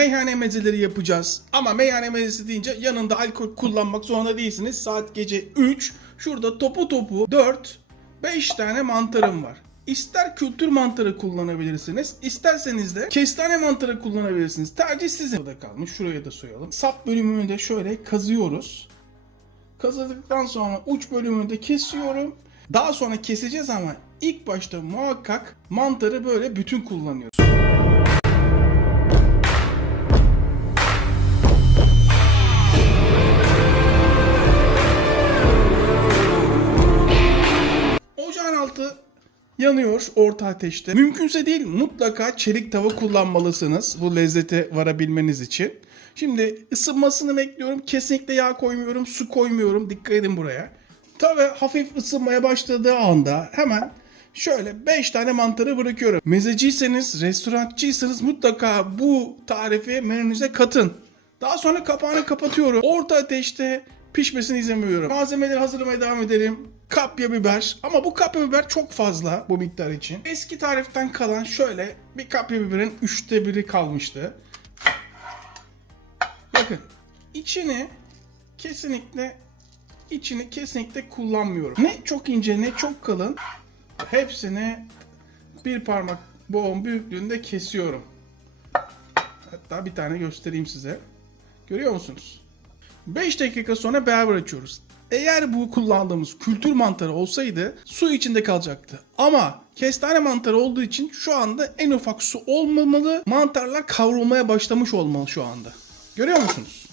meyhane mezeleri yapacağız. Ama meyhane mezesi deyince yanında alkol kullanmak zorunda değilsiniz. Saat gece 3. Şurada topu 4, 5 tane mantarım var. İster kültür mantarı kullanabilirsiniz, isterseniz de kestane mantarı kullanabilirsiniz. Tercih sizin. Burada kalmış. Şuraya da soyalım. Sap bölümünü de şöyle kazıyoruz. Kazıdıktan sonra uç bölümünü de kesiyorum. Daha sonra keseceğiz ama ilk başta muhakkak mantarı böyle bütün kullanıyoruz. Ocağın altı yanıyor orta ateşte. Mümkünse değil mutlaka çelik tava kullanmalısınız bu lezzete varabilmeniz için. Şimdi ısınmasını bekliyorum. Kesinlikle yağ koymuyorum, su koymuyorum. Dikkat edin buraya. Tava hafif ısınmaya başladığı anda hemen şöyle 5 tane mantarı bırakıyorum. Mezeciyseniz, restorançıysanız mutlaka bu tarifi menünüze katın. Daha sonra kapağını kapatıyorum. Orta ateşte pişmesini izin veriyorum. Malzemeleri hazırlamaya devam edelim. Kapya biber. Ama bu kapya biber çok fazla bu miktar için. Eski tariften kalan şöyle bir kapya biberin 1/3 kalmıştı. Bakın içini kesinlikle kullanmıyorum. Ne çok ince ne çok kalın. Hepsini bir parmak boğum büyüklüğünde kesiyorum. Hatta bir tane göstereyim size. Görüyor musunuz? 5 dakika sonra beraber açıyoruz. Eğer bu kullandığımız kültür mantarı olsaydı su içinde kalacaktı. Ama kestane mantarı olduğu için şu anda en ufak su olmamalı. Mantarlar kavrulmaya başlamış olmalı şu anda. Görüyor musunuz?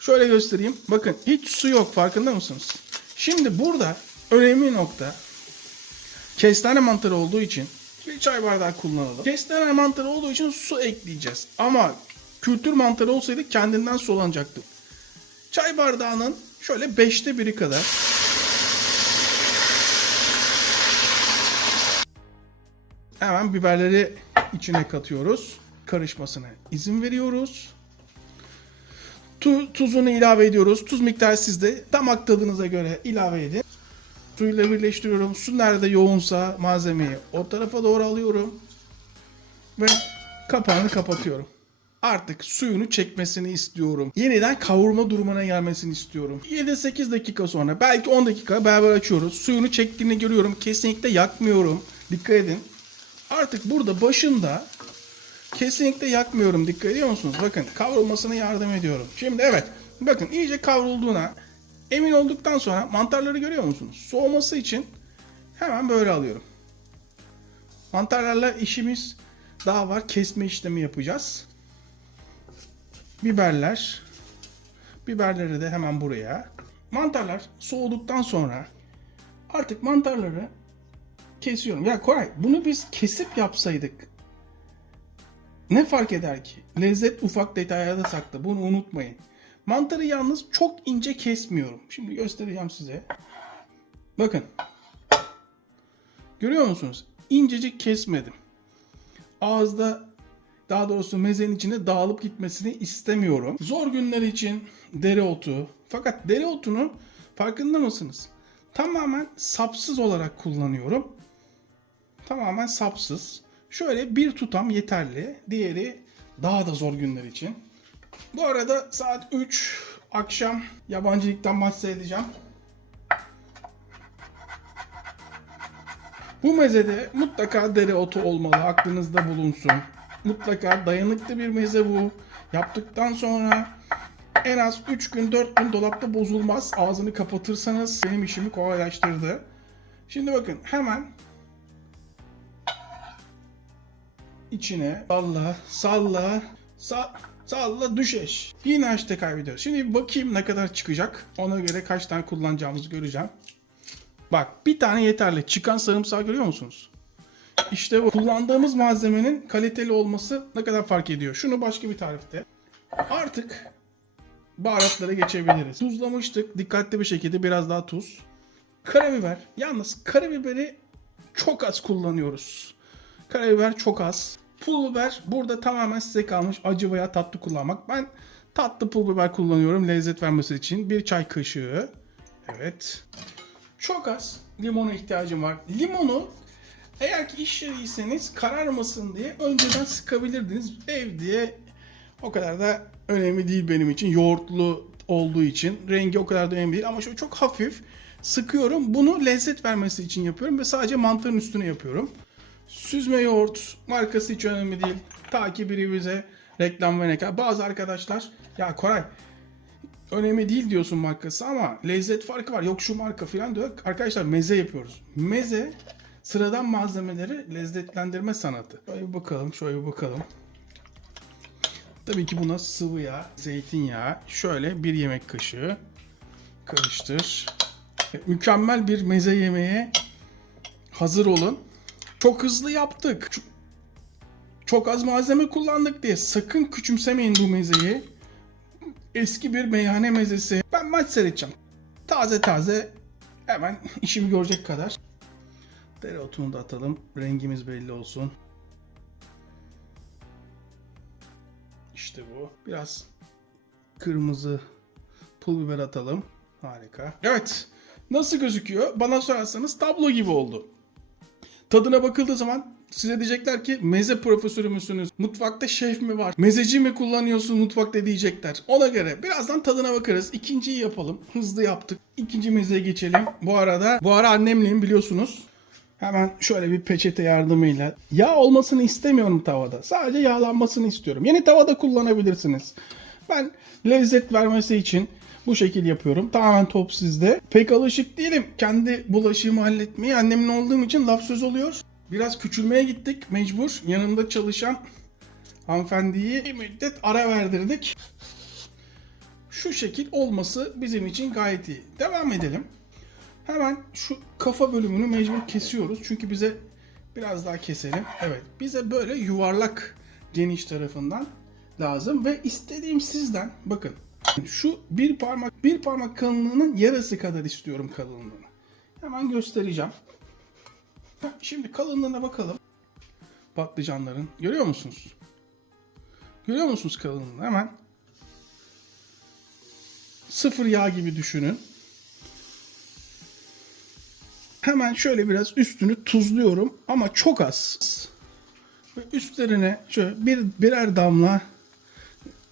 Şöyle göstereyim. Bakın hiç su yok, farkında mısınız? Şimdi burada önemli nokta, kestane mantarı olduğu için bir çay bardağı kullanalım. Kestane mantarı olduğu için su ekleyeceğiz. Ama kültür mantarı olsaydı kendinden sulanacaktı. Çay bardağının şöyle 5'te 1'i kadar hemen biberleri içine katıyoruz. Karışmasına izin veriyoruz. Tuzunu ilave ediyoruz. Tuz miktarı sizde. Damak tadınıza göre ilave edin. Suyla birleştiriyorum. Su nerede yoğunsa malzemeyi o tarafa doğru alıyorum. Ve kapağını kapatıyorum. Artık suyunu çekmesini istiyorum. Yeniden kavurma durumuna gelmesini istiyorum. 7-8 dakika sonra, belki 10 dakika beraber açıyoruz. Suyunu çektiğini görüyorum. Kesinlikle yakmıyorum. Dikkat edin. Artık burada başında kesinlikle yakmıyorum. Dikkat ediyor musunuz? Bakın kavrulmasına yardım ediyorum. Şimdi evet. Bakın iyice kavrulduğuna emin olduktan sonra mantarları görüyor musunuz? Soğuması için hemen böyle alıyorum. Mantarlarla işimiz daha var. Kesme işlemi yapacağız. Biberleri de hemen buraya. Mantarlar soğuduktan sonra artık mantarları kesiyorum. Ya Koray, bunu biz kesip yapsaydık ne fark eder ki? Lezzet ufak detaylarda saklı. Bunu unutmayın. Mantarı yalnız çok ince kesmiyorum. Şimdi göstereceğim size. Bakın. Görüyor musunuz? İncecik kesmedim. Ağızda, daha doğrusu mezenin içine dağılıp gitmesini istemiyorum. Zor günler için dereotu. Fakat dereotunu farkında mısınız? Tamamen sapsız olarak kullanıyorum. Tamamen sapsız. Şöyle bir tutam yeterli. Diğeri daha da zor günler için. Bu arada saat 3 akşam, yabancı ligden maç seyredeceğim. Bu mezede mutlaka dereotu olmalı. Aklınızda bulunsun. Mutlaka dayanıklı bir meze bu. Yaptıktan sonra en az 3 gün 4 gün dolapta bozulmaz. Ağzını kapatırsanız benim işimi kolaylaştırdı. Şimdi bakın hemen içine salla düşeş. Yine haşta kaybediyoruz. Şimdi bir bakayım ne kadar çıkacak. Ona göre kaç tane kullanacağımızı göreceğim. Bak bir tane yeterli. Çıkan sarımsağı görüyor musunuz? İşte bu. Kullandığımız malzemenin kaliteli olması ne kadar fark ediyor. Şunu başka bir tarifte. Artık baharatlara geçebiliriz. Tuzlamıştık. Dikkatli bir şekilde biraz daha tuz. Karabiber. Yalnız karabiberi çok az kullanıyoruz. Karabiber çok az. Pul biber burada tamamen size kalmış, acı veya tatlı kullanmak. Ben tatlı pul biber kullanıyorum lezzet vermesi için. 1 çay kaşığı. Evet. Çok az limona ihtiyacım var. Limonu eğer ki iş yeriyseniz kararmasın diye önceden sıkabilirdiniz. Evde O kadar da önemli değil benim için. Yoğurtlu olduğu için. Rengi o kadar da önemli değil ama şöyle çok hafif sıkıyorum. Bunu lezzet vermesi için yapıyorum ve sadece mantının üstüne yapıyorum. Süzme yoğurt markası hiç önemli değil. Ta ki biri bize reklam verecek. Bazı arkadaşlar ya Koray önemli değil diyorsun markası ama lezzet farkı var. Yok şu marka falan diyor. Arkadaşlar meze yapıyoruz. Meze sıradan malzemeleri lezzetlendirme sanatı. Şöyle bir bakalım, şöyle bir bakalım. Tabii ki buna sıvı yağ, zeytinyağı, şöyle bir yemek kaşığı karıştır. Mükemmel bir meze yemeğe hazır olun. Çok hızlı yaptık. Çok az malzeme kullandık diye sakın küçümsemeyin bu mezeyi. Eski bir meyhane mezesi. Ben maç seyredeceğim. Taze taze hemen işimi görecek kadar. Dereotunu da atalım. Rengimiz belli olsun. İşte bu. Biraz kırmızı pul biber atalım. Harika. Evet. Nasıl gözüküyor? Bana sorarsanız tablo gibi oldu. Tadına bakıldığı zaman size diyecekler ki meze profesörü müsünüz? Mutfakta şef mi var? Mezeci mi kullanıyorsun mutfakta diyecekler. Ona göre birazdan tadına bakarız. İkinciyi yapalım. Hızlı yaptık. İkinci mezeye geçelim. Bu ara annemleyim biliyorsunuz. Hemen şöyle bir peçete yardımıyla. Yağ olmasını istemiyorum tavada. Sadece yağlanmasını istiyorum. Yeni tavada kullanabilirsiniz. Ben lezzet vermesi için bu şekil yapıyorum. Tamamen top sizde. Pek alışık değilim. Kendi bulaşığımı halletmeye annemin olduğum için laf söz oluyor. Biraz küçülmeye gittik mecbur. Yanımda çalışan hanımefendiyi bir müddet ara verdirdik. Şu şekil olması bizim için gayet iyi. Devam edelim. Hemen şu kafa bölümünü mecbur kesiyoruz. Çünkü bize biraz daha keselim. Evet, bize böyle yuvarlak geniş tarafından lazım ve istediğim sizden bakın. Şu bir parmak kalınlığının yarısı kadar istiyorum kalınlığını. Hemen göstereceğim. Şimdi kalınlığına bakalım. Patlıcanların. Görüyor musunuz? Görüyor musunuz kalınlığını? Hemen sıfır yağ gibi düşünün. Hemen şöyle biraz üstünü tuzluyorum ama çok az. Ve üstlerine şöyle birer damla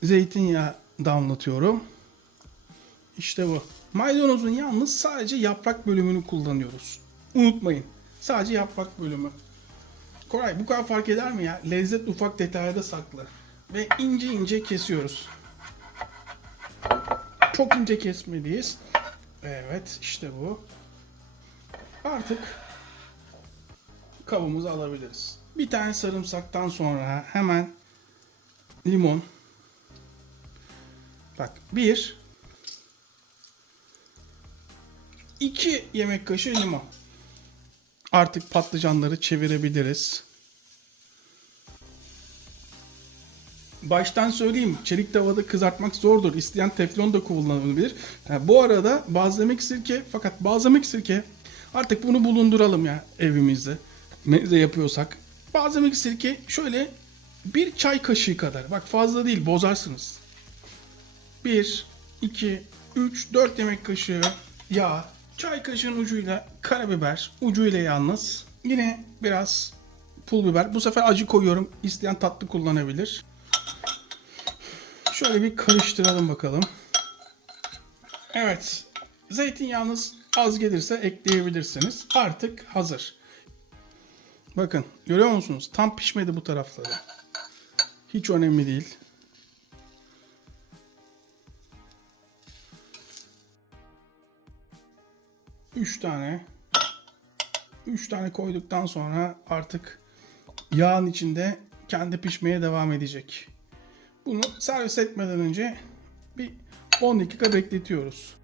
zeytinyağı damlatıyorum. İşte bu. Maydanozun yalnız sadece yaprak bölümünü kullanıyoruz. Unutmayın. Sadece yaprak bölümü. Koray bu kadar fark eder mi ya? Lezzet ufak detayda saklı. Ve ince ince kesiyoruz. Çok ince kesmeliyiz. Evet işte bu. Artık kabımızı alabiliriz. Bir tane sarımsaktan sonra hemen limon. Bak 2 yemek kaşığı limon. Artık patlıcanları çevirebiliriz. Baştan söyleyeyim, çelik tavada kızartmak zordur. İsteyen teflon da kullanılabilir. Bu arada balzamik sirke, fakat balzamik sirke artık bunu bulunduralım ya evimizde. Meze yapıyorsak. Balzamik sirke şöyle 1 çay kaşığı kadar. Bak fazla değil, bozarsınız. 1, 2, 3, 4 yemek kaşığı yağ. Çay kaşığının ucuyla karabiber, ucuyla yalnız. Yine biraz pul biber. Bu sefer acı koyuyorum. İsteyen tatlı kullanabilir. Şöyle bir karıştıralım bakalım. Evet. Zeytinyağınız az gelirse ekleyebilirsiniz. Artık hazır. Bakın görüyor musunuz? Tam pişmedi bu tarafları. Hiç önemli değil. Üç tane koyduktan sonra artık yağın içinde kendi pişmeye devam edecek. Bunu servis etmeden önce bir 10 dakika bekletiyoruz.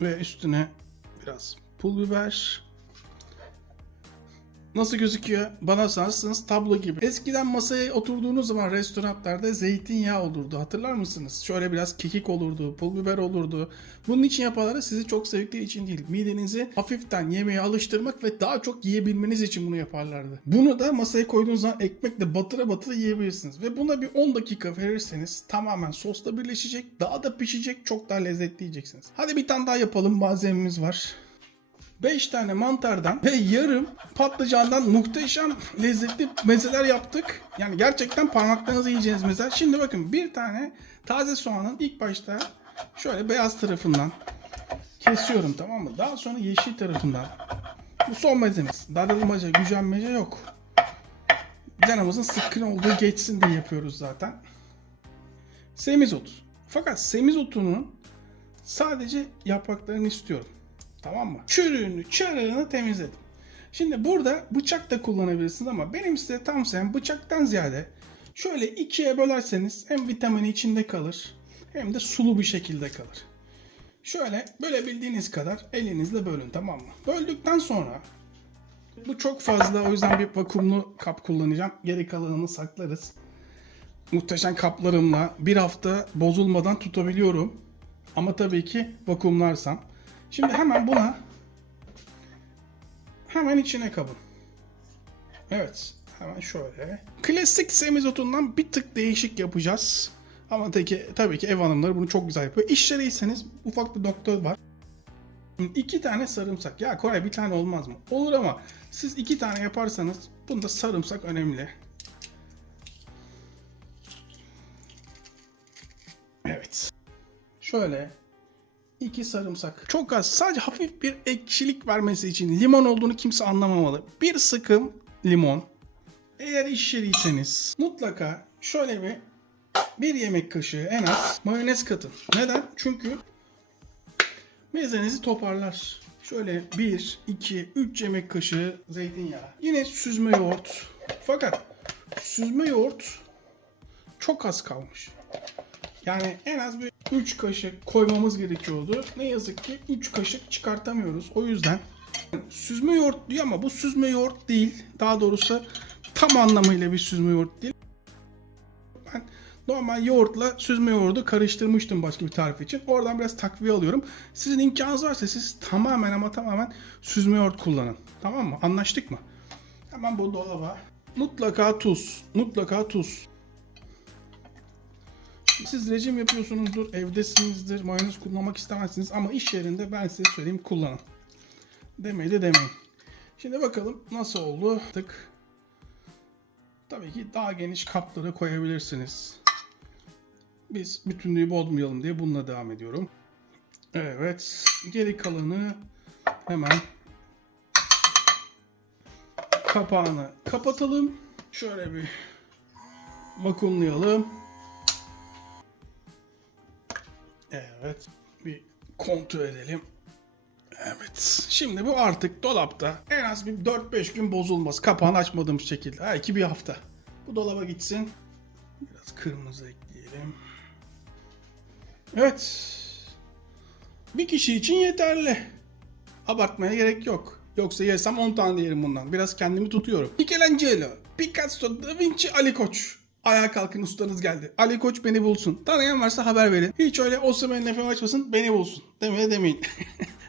Ve üstüne biraz pul biber. Nasıl gözüküyor? Bana sorarsanız tablo gibi. Eskiden masaya oturduğunuz zaman restoranlarda zeytinyağı olurdu. Hatırlar mısınız? Şöyle biraz kekik olurdu, pul biber olurdu. Bunun için yaparlar, sizi çok sevdikleri için değil. Midenizi hafiften yemeğe alıştırmak ve daha çok yiyebilmeniz için bunu yaparlardı. Bunu da masaya koyduğunuz zaman ekmekle batıra batıra yiyebilirsiniz. Ve buna bir 10 dakika verirseniz tamamen sosla birleşecek, daha da pişecek, çok daha lezzetli yiyeceksiniz. Hadi bir tane daha yapalım, malzememiz var. 5 tane mantardan ve yarım patlıcandan muhteşem lezzetli mezeler yaptık. Yani gerçekten parmaklarınızı yiyeceğiniz mezeler. Şimdi bakın, bir tane taze soğanın ilk başta şöyle beyaz tarafından kesiyorum, tamam mı? Daha sonra yeşil tarafından. Bu son mezemiz. Darılmaca, gücenmece yok. Canımızın sıkkın olduğu geçsin diye yapıyoruz zaten. Semizotu. Fakat semizotunun sadece yapraklarını istiyorum. Tamam mı? Çürüğünü, çarığını temizledim. Şimdi burada bıçak da kullanabilirsiniz ama benim size tavsiyem bıçaktan ziyade şöyle ikiye bölerseniz hem vitamini içinde kalır hem de sulu bir şekilde kalır. Şöyle bölebildiğiniz kadar elinizle bölün, tamam mı? Böldükten sonra, bu çok fazla, o yüzden bir vakumlu kap kullanacağım. Geri kalanını saklarız. Muhteşem kaplarımla bir hafta bozulmadan tutabiliyorum. Ama tabii ki vakumlarsam. Şimdi hemen buna hemen içine kabın. Evet, hemen şöyle. Klasik semizotundan bir tık değişik yapacağız. Ama tabii ki ev hanımları bunu çok güzel yapıyor. İşleriyseniz ufak bir nokta var. 2 tane sarımsak. Ya Koray, bir tane olmaz mı? Olur ama siz 2 tane yaparsanız bunda sarımsak önemli. Evet. Şöyle 2 sarımsak. Çok az. Sadece hafif bir ekşilik vermesi için. Limon olduğunu kimse anlamamalı. Bir sıkım limon. Eğer işçiliyseniz mutlaka şöyle bir yemek kaşığı en az mayonez katın. Neden? Çünkü mezenizi toparlar. Şöyle 1, 2, 3 yemek kaşığı zeytinyağı. Yine süzme yoğurt. Fakat süzme yoğurt çok az kalmış. Yani en az bir 3 kaşık koymamız gerekiyordu. Ne yazık ki 3 kaşık çıkartamıyoruz. O yüzden süzme yoğurt diyor ama bu süzme yoğurt değil. Daha doğrusu tam anlamıyla bir süzme yoğurt değil. Ben normal yoğurtla süzme yoğurdu karıştırmıştım başka bir tarif için. Oradan biraz takviye alıyorum. Sizin imkanınız varsa siz tamamen ama tamamen süzme yoğurt kullanın. Tamam mı? Anlaştık mı? Hemen bu dolaba. Mutlaka tuz. Mutlaka tuz. Siz rejim yapıyorsunuzdur, evdesinizdir, mayonez kullanmak istemezsiniz ama iş yerinde ben size söyleyeyim, kullanın. Demeyi de demeyin. Şimdi bakalım nasıl oldu. Tabii ki daha geniş kaplara koyabilirsiniz. Biz bütünlüğü bozmayalım diye bununla devam ediyorum. Evet, geri kalanı hemen kapağını kapatalım. Şöyle bir vakumlayalım. Evet, bir kontrol edelim. Evet, şimdi bu artık dolapta en az bir 4-5 gün bozulmaz. Kapağını açmadığımız şekilde. Belki bir hafta. Bu dolaba gitsin. Biraz kırmızı ekleyelim. Evet. Bir kişi için yeterli. Abartmaya gerek yok. Yoksa yesem 10 tane yerim bundan. Biraz kendimi tutuyorum. Michelangelo, Picasso, Da Vinci, Ali Koç. Ayağa kalkın, ustanız geldi. Ali Koç beni bulsun. Tanıyan varsa haber verin. Hiç öyle Osimhen'le falan açmasın, beni bulsun. Demeyin.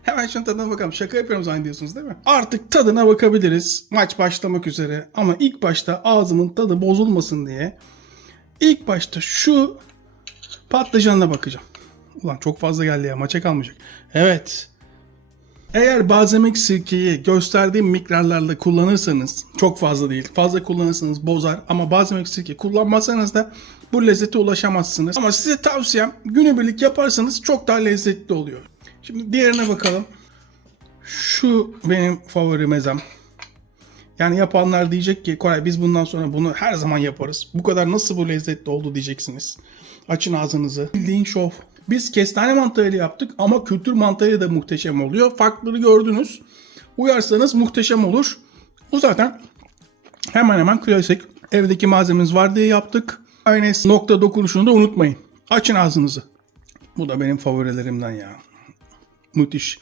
Hemen şunun tadına bakalım. Şaka yapıyorum zannediyorsunuz değil mi? Artık tadına bakabiliriz. Maç başlamak üzere. Ama ilk başta ağzımın tadı bozulmasın diye ilk başta şu patlıcanına bakacağım. Ulan çok fazla geldi ya, maça kalmayacak. Evet. Eğer balzamik sirkeyi gösterdiğim miktarlarda kullanırsanız, çok fazla değil, fazla kullanırsanız bozar ama balzamik sirke kullanmazsanız da bu lezzete ulaşamazsınız. Ama size tavsiyem, günübirlik yaparsanız çok daha lezzetli oluyor. Şimdi diğerine bakalım. Şu benim favori mezem. Yani yapanlar diyecek ki Koray, biz bundan sonra bunu her zaman yaparız. Bu kadar nasıl bu lezzetli oldu diyeceksiniz. Açın ağzınızı. Bildiğin şov. Biz kestane mantarıyla yaptık ama kültür mantarıyla da muhteşem oluyor. Farkları gördünüz. Uyarsanız muhteşem olur. Bu zaten hemen hemen klasik. Evdeki malzememiz var diye yaptık. Aynı nokta dokunuşunu da unutmayın. Açın ağzınızı. Bu da benim favorilerimden ya. Müthiş.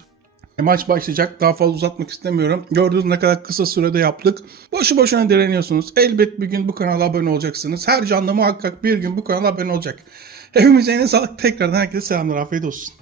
Maç başlayacak. Daha fazla uzatmak istemiyorum. Gördüğünüz ne kadar kısa sürede yaptık. Boşu boşuna direniyorsunuz. Elbet bir gün bu kanala abone olacaksınız. Her canlı muhakkak bir gün bu kanala abone olacak. Hepimize en sağlık. Tekrardan herkese selamlar. Afiyet olsun.